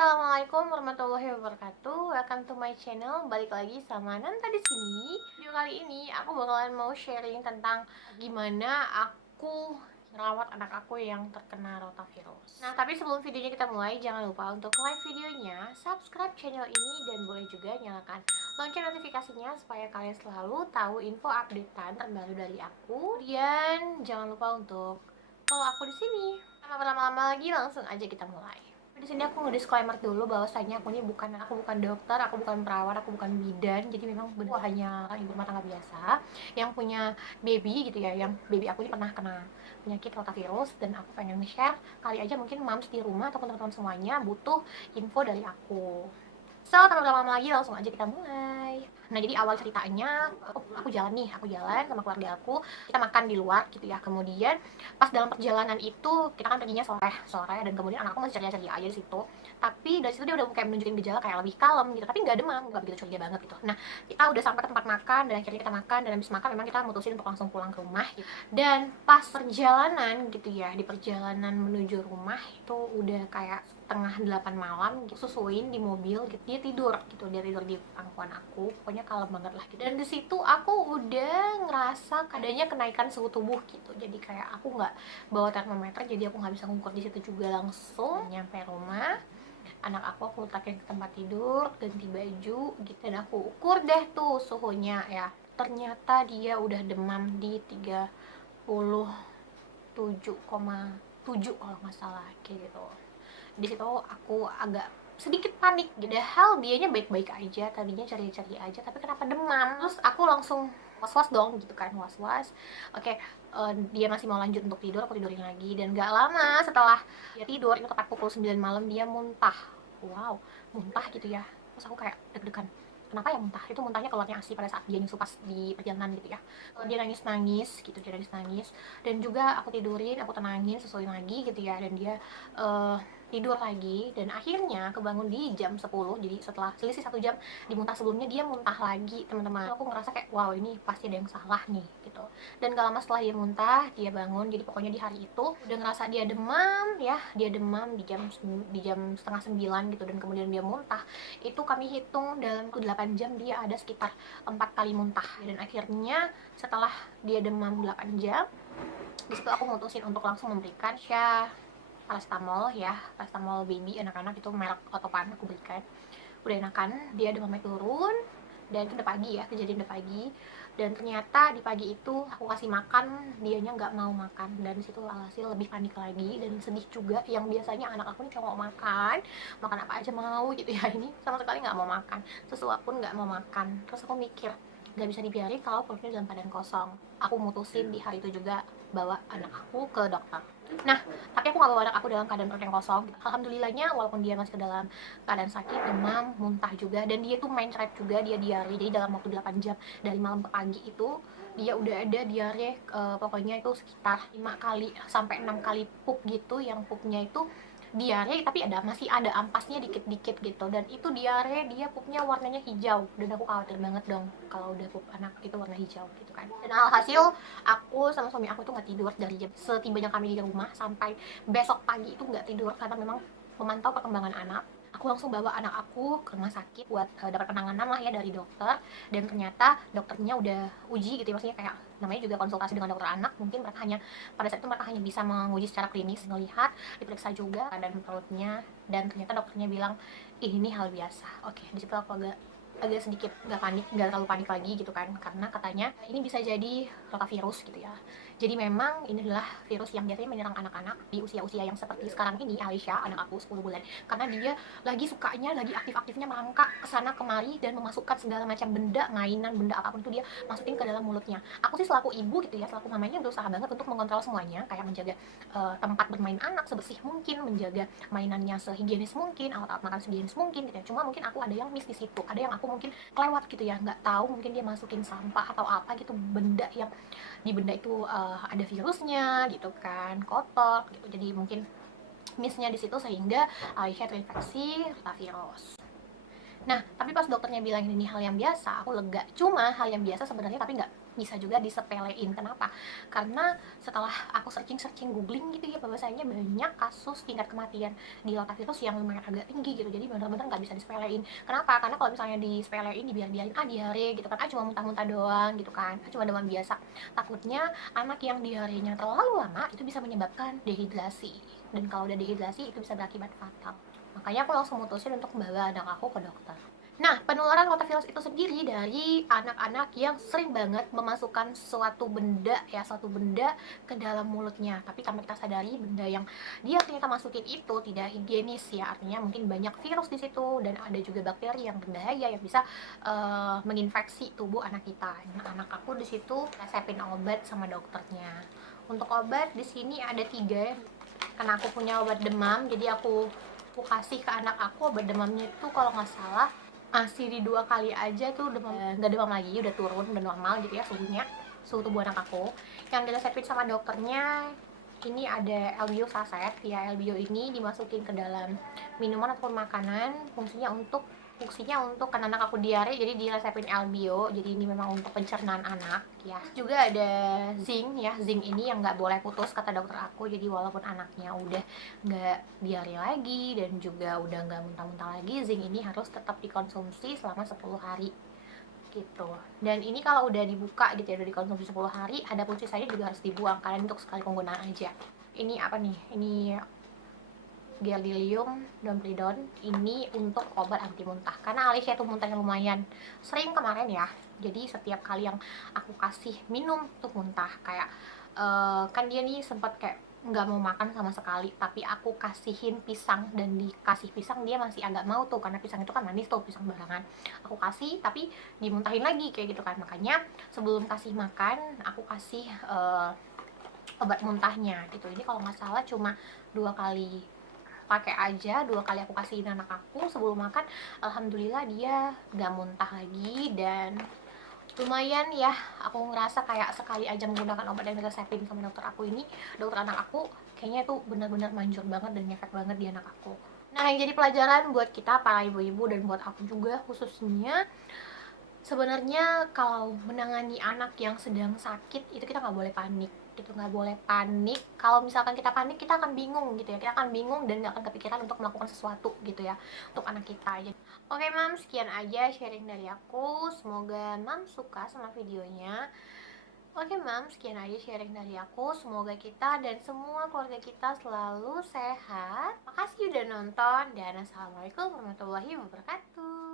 Assalamualaikum warahmatullahi wabarakatuh. Welcome to my channel. Balik lagi sama Nanta di sini. Video kali ini aku bakalan mau sharing tentang gimana aku merawat anak aku yang terkena rotavirus. Nah, tapi sebelum videonya kita mulai, jangan lupa untuk like videonya, subscribe channel ini, dan boleh juga nyalakan lonceng notifikasinya supaya kalian selalu tahu info updatean terbaru dari aku. Kemudian jangan lupa untuk follow aku di sini. Tanpa berlama-lama lagi, langsung aja kita mulai. Di sini aku nge-disclaimer dulu bahwasanya aku bukan dokter, aku bukan perawat, aku bukan bidan. Jadi memang benar hanya ibu rumah tangga biasa yang punya baby gitu ya, yang baby aku ini pernah kena penyakit rotavirus, dan aku pengen share kali aja mungkin moms di rumah ataupun teman-teman semuanya butuh info dari aku. So, tanpa lama-lama lagi langsung aja kita mulai. Nah, jadi awal ceritanya aku jalan sama keluarga aku. Kita makan di luar gitu ya. Kemudian pas dalam perjalanan itu kita kan perginya sore dan kemudian anakku masih ceria-ceria aja di situ. Tapi dari situ dia udah kayak menunjukin gejala kayak lebih kalem gitu, tapi nggak demam, nggak begitu ceria banget gitu. Nah, kita udah sampai ke tempat makan dan akhirnya kita makan, dan habis makan memang kita mutusin untuk langsung pulang ke rumah gitu. Dan pas perjalanan gitu ya, di perjalanan menuju rumah itu udah kayak setengah 8 malam gitu, susuin di mobil gitu, dia tidur di pangkuan aku, pokoknya kalem banget lah gitu. Dan di situ aku udah ngerasa adanya kenaikan suhu tubuh gitu, jadi kayak aku nggak bawa termometer, jadi aku nggak bisa ngukur di situ juga. Langsung nyampe rumah, anak aku letakin ke tempat tidur, ganti baju gitu, dan aku ukur deh tuh suhunya ya, ternyata dia udah demam di 37,7 kalau nggak salah kayak gitu. Di situ aku agak sedikit panik, padahal dianya baik-baik aja, tadinya cari-cari aja, tapi kenapa demam? Terus aku langsung was-was dong gitu kan, was-was. Oke, dia masih mau lanjut untuk tidur, aku tidurin lagi, dan gak lama setelah dia tidur, itu tepat pukul 9 malam, dia muntah. Wow, muntah gitu ya. Terus aku kayak deg-degan, kenapa ya muntah? Itu muntahnya keluarnya ASI pada saat dia nyusu pas di perjalanan gitu ya. Dia nangis-nangis gitu, dia nangis-nangis, dan juga aku tidurin, aku tenangin, susuin lagi gitu ya, dan dia tidur lagi, dan akhirnya kebangun di jam 10. Jadi setelah selisih 1 jam di muntah sebelumnya, dia muntah lagi, teman-teman. Aku ngerasa kayak wow, ini pasti ada yang salah nih gitu. Dan gak lama setelah dia muntah, dia bangun. Jadi pokoknya di hari itu udah ngerasa dia demam ya, dia demam di jam setengah 9 gitu, dan kemudian dia muntah. Itu kami hitung dalam 8 jam dia ada sekitar 4 kali muntah. Dan akhirnya setelah dia demam 8 jam, disitu aku mutusin untuk langsung memberikan paracetamol ya, paracetamol baby anak-anak, itu merek Otopan aku belikan. Udah enakan, dia demamnya turun, dan itu udah pagi ya, kejadian udah pagi. Dan ternyata di pagi itu aku kasih makan, dianya nggak mau makan, dan disitu alhasil lebih panik lagi dan sedih juga. Yang biasanya anak aku nih kalau mau makan apa aja mau gitu ya, ini sama sekali nggak mau makan, sesuap pun nggak mau makan. Terus aku mikir, nggak bisa dibiarin kalau perutnya dalam keadaan kosong. Aku mutusin di hari itu juga bawa anak aku ke dokter. Nah, tapi aku nggak bawa anak aku dalam keadaan perut yang kosong. Alhamdulillahnya, walaupun dia masih dalam keadaan sakit, demam, muntah juga, dan dia tuh main thread juga, dia diare. Jadi dalam waktu 8 jam dari malam ke pagi itu dia udah ada diare, pokoknya itu sekitar 5 kali sampai 6 kali pup gitu, yang pupnya itu diare tapi masih ada ampasnya dikit-dikit gitu, dan itu diare, dia pupnya warnanya hijau, dan aku khawatir banget dong kalau udah pup anak itu warna hijau gitu kan. Dan alhasil aku sama suami aku tuh nggak tidur dari jam setibanya kami di rumah sampai besok pagi itu nggak tidur, karena memang memantau perkembangan anak. Aku langsung bawa anak aku ke rumah sakit buat dapat penanganan lah ya dari dokter. Dan ternyata dokternya udah uji gitu ya, maksudnya kayak namanya juga konsultasi dengan dokter anak, mungkin mereka hanya pada saat itu mereka hanya bisa menguji secara klinis, ngelihat, diperiksa juga keadaan perutnya, dan ternyata dokternya bilang ini hal biasa. Oke, di situ aku agak sedikit nggak terlalu panik lagi gitu kan, karena katanya ini bisa jadi rotavirus gitu ya. Jadi memang ini adalah virus yang biasanya menyerang anak-anak di usia-usia yang seperti sekarang ini. Aisyah, anak aku 10 bulan, karena dia lagi sukanya, lagi aktif-aktifnya merangkak kesana kemari dan memasukkan segala macam benda, mainan, benda apapun itu dia masukin ke dalam mulutnya. Aku sih selaku ibu gitu ya, selaku mamanya berusaha banget untuk mengontrol semuanya, kayak menjaga tempat bermain anak sebersih mungkin, menjaga mainannya sehigienis mungkin, alat-alat makan sehigienis mungkin gitu ya. Cuma mungkin aku ada yang miss di situ, ada yang aku mungkin kelewat gitu ya, nggak tahu mungkin dia masukin sampah atau apa gitu, benda yang di benda itu ada virusnya gitu kan, kotor gitu. Jadi mungkin missnya di situ sehingga Aisyah terinfeksi rotavirus. Nah, tapi pas dokternya bilang ini hal yang biasa, aku lega. Cuma hal yang biasa sebenarnya, tapi bisa juga disepelein. Kenapa? Karena setelah aku searching googling gitu ya, bahwasanya banyak kasus tingkat kematian di rotavirus yang lumayan agak tinggi gitu. Jadi benar-benar nggak bisa disepelein. Kenapa? Karena kalau misalnya disepelein, dibiarin diare gitu kan, cuma muntah-muntah doang gitu kan, cuma demam biasa. Takutnya anak yang diarenya terlalu lama itu bisa menyebabkan dehidrasi, dan kalau udah dehidrasi itu bisa berakibat fatal. Makanya aku langsung mutusin untuk membawa anak aku ke dokter. Nah, penularan rotavirus itu sendiri dari anak-anak yang sering banget memasukkan suatu benda ke dalam mulutnya. Tapi tanpa kita sadari, benda yang dia ternyata masukin itu tidak higienis ya. Artinya mungkin banyak virus di situ, dan ada juga bakteri yang berbahaya yang bisa menginfeksi tubuh anak kita. Nah, anak aku di situ resepin obat sama dokternya. Untuk obat di sini ada 3, karena aku punya obat demam, jadi aku kasih ke anak aku obat demamnya itu kalau nggak salah ASI di 2 kali aja tuh demam, nggak demam lagi, udah turun, udah normal gitu ya suhunya, suhu tubuh anak aku. Yang diresepin sama dokternya ini ada Elbio saset ya. Elbio ini dimasukin ke dalam minuman ataupun makanan, fungsinya untuk kan anak aku diare, jadi diresepin Elbio. Jadi ini memang untuk pencernaan anak ya. Juga ada zinc ya, zinc ini yang nggak boleh putus kata dokter aku. Jadi walaupun anaknya udah nggak diare lagi dan juga udah nggak muntah-muntah lagi, zinc ini harus tetap dikonsumsi selama 10 hari gitu. Dan ini kalau udah dibuka gitu ya, udah dikonsumsi 10 hari, ada pun sisanya juga harus dibuang karena untuk sekali penggunaan aja. Ini apa nih? Ini Gelilium Dompridon, ini untuk obat anti muntah karena Alicia tuh muntahnya lumayan sering kemarin ya. Jadi setiap kali yang aku kasih minum tuh muntah, kayak kan dia nih sempat kayak nggak mau makan sama sekali, tapi aku kasihin pisang, dan dikasih pisang dia masih agak mau tuh, karena pisang itu kan manis tuh, pisang barangan. Aku kasih tapi dimuntahin lagi kayak gitu kan. Makanya sebelum kasih makan aku kasih obat muntahnya gitu. Ini kalau nggak salah cuma 2 kali pakai aja, 2 kali aku kasihin anak aku sebelum makan. Alhamdulillah dia gak muntah lagi, dan lumayan ya, aku ngerasa kayak sekali aja menggunakan obat yang diresepin sama dokter aku ini, dokter anak aku kayaknya itu benar-benar manjur banget dan ngefek banget di anak aku. Nah, yang jadi pelajaran buat kita para ibu-ibu dan buat aku juga khususnya, sebenarnya kalau menangani anak yang sedang sakit itu kita nggak boleh panik gitu, nggak boleh panik. Kalau misalkan kita panik, kita akan bingung gitu ya, kita akan bingung dan nggak akan kepikiran untuk melakukan sesuatu gitu ya untuk anak kita aja. Oke mam, sekian aja sharing dari aku, semoga mam suka sama videonya. Oke mam, sekian aja sharing dari aku, semoga kita dan semua keluarga kita selalu sehat. Makasih udah nonton, dan assalamualaikum warahmatullahi wabarakatuh.